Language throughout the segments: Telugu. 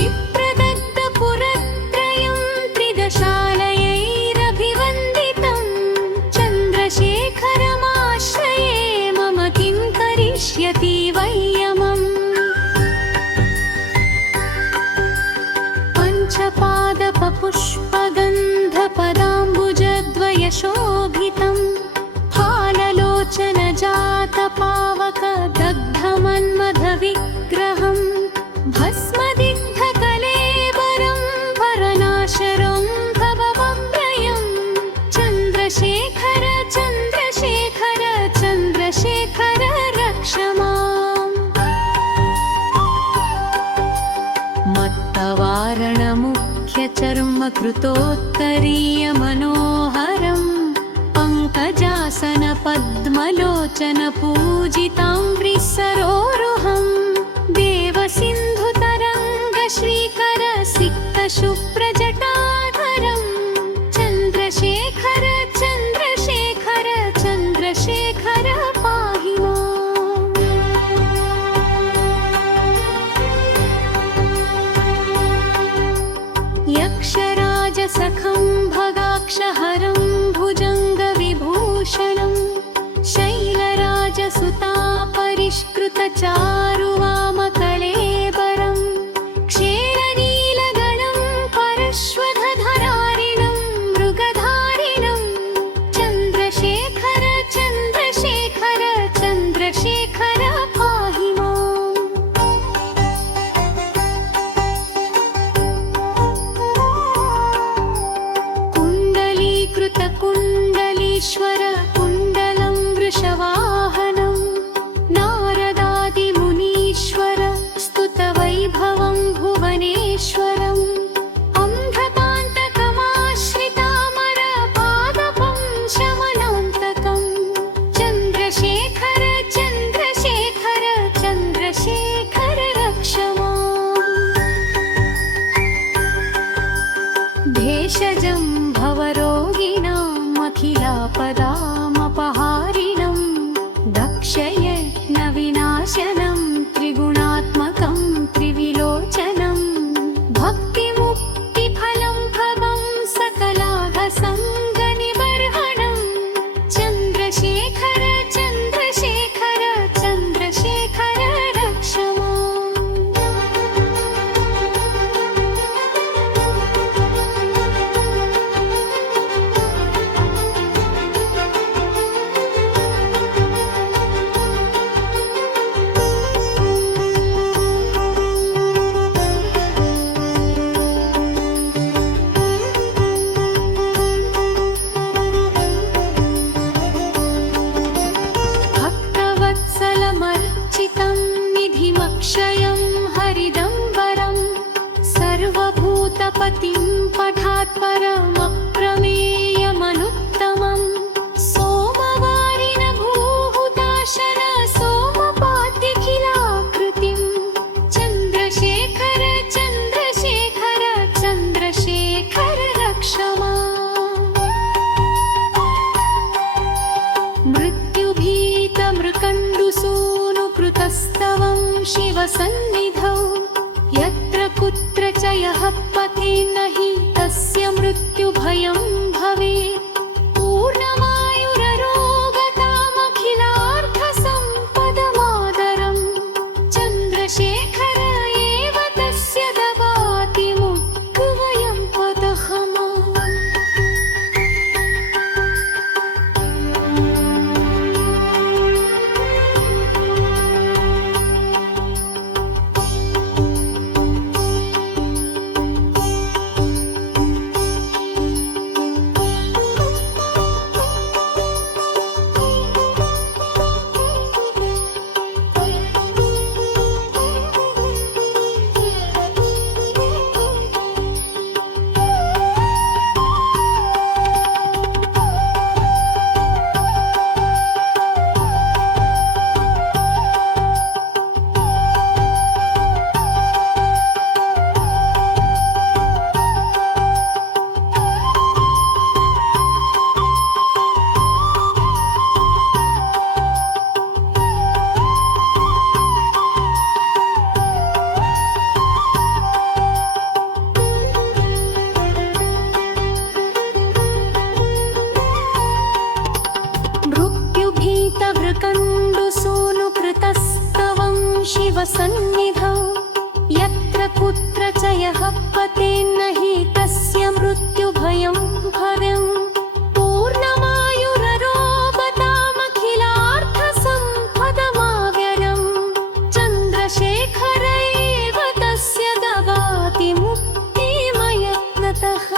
क्षिप्रदग्धपुरत्रयं त्रिदशालयैरभिवन्दितं चन्द्रशेखरमाश्रये मम किं करिष्यति वैयमम् पञ्चपादपपुष्पगन्धपदाम्बुजद्वयशोभितं फाललोचनजातपावकदग्धमन्मथविग्रहं भस्मदिग्धकलेवरं भरनाशरं भवभव्रयं चन्द्रशेखर चन्द्रशेखर चन्द्रशेखर रक्ष माम् मत्तवारणमुख्यचर्मकृतोत्तरीयमनोहरं पङ्कजासनपद्मलोचनपूजिताङ्घ्रिसरोरुहं देवसिन्धुतरङ्गश्रीकरसिक्तशुभ्रजटाधरं चन्द्रशेखर चन्द्रशेखर चन्द्रशेखर पाहि माम् यक्षराजसखं भगाक्षहरं भुजङ्गविभूषणं शैलराजसुतापरिष्कृतचारुवामकळेबरं क्षेरनीलगणं परश्वधरारिणं मृगधारिणं चन्द्रशेखर चन्द्रशेखर चन्द्रशेखर पाहि माम् कुण्डलीकृतकुण्डलीश्वर कुण्डलं वृषवाहनं नारदादिमुनीश्वर स्तुतवैभवं भुवनेश्वरम् अन्धकान्तकमाश्रितामरपादपं शमनान्तकं चन्द्रशेखर चन्द्रशेखर चन्द्रशेखर रक्ष माम् भेषजं भवरोगिणामखिलापदामपहारिणं दक्षयज्ञविनाशनं त्रिगुणात्मकं त्रिविलोचनं भक्तिमुक्तिफलं भवं सकलाघसङ्गनिबर्हणं चन्द्रशेखर चन्द्रशेखर चन्द्रशेखर रक्ष माम् भक्तवत्सलमर्चितं निधिमक्षयं हरिदम्बरं सर्वभूतपतिं पठात्परमप्रमेयमनुत्तमं सोमवारिण भूहुताशन सोमपात्यखिलाकृतिं चन्द्रशेखर चन्द्रशेखर चन्द्रशेखर रक्ष माम् मृत्युभीतमृकण्डुसूनुकृतस्तवं शिवसन्निधौ यत्र कुत्र च यः पथे न हि तस्य मृत्युभयं भवेत् पूर्णमायुररोगतामखिलार्थसम्पदमादरं चन्द्रशेखर एव तस्य ददाति मुक्तिवयं पदः माम् यः पतेन्न हि तस्य मृत्युभयं भरम् पूर्णमायुररोगतामखिलार्थसम्पदमाव्ययम् चन्द्रशेखर एव तस्य ददाति मुक्तिमयत्नतः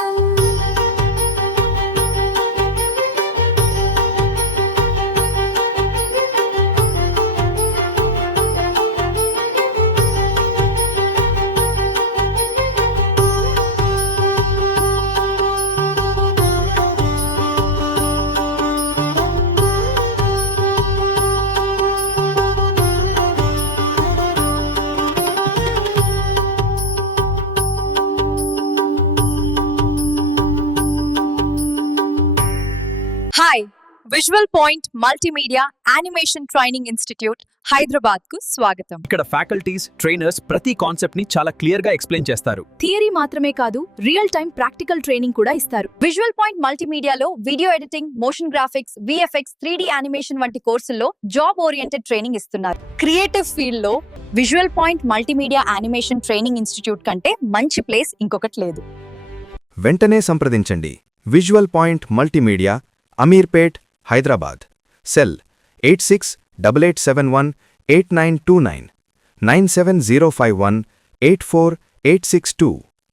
hi visual point multimedia animation training institute Hyderabad కు స్వాగతం. ఇక్కడ ఫ్యాకల్టీస్ ట్రైనర్స్ ప్రతి కాన్సెప్ట్ ని చాలా క్లియర్ గా ఎక్స్ప్లెయిన్ చేస్తారు. థియరీ మాత్రమే కాదు, రియల్ టైం ప్రాక్టికల్ ట్రైనింగ్ కూడా ఇస్తారు. విజువల్ పాయింట్ మల్టీమీడియాలో video editing, motion graphics, VFX, 3D animation వంటి కోర్సుల్లో జాబ్ ఓరియంటెడ్ ట్రైనింగ్ ఇస్తున్నారు. క్రియేటివ్ ఫీల్డ్ లో visual point multimedia animation training institute కంటే మంచి ప్లేస్ ఇంకొకటి లేదు. వెంటనే సంప్రదించండి. Visual point multimedia, Ameerpet, Hyderabad. Cell 8688718929 97051848662.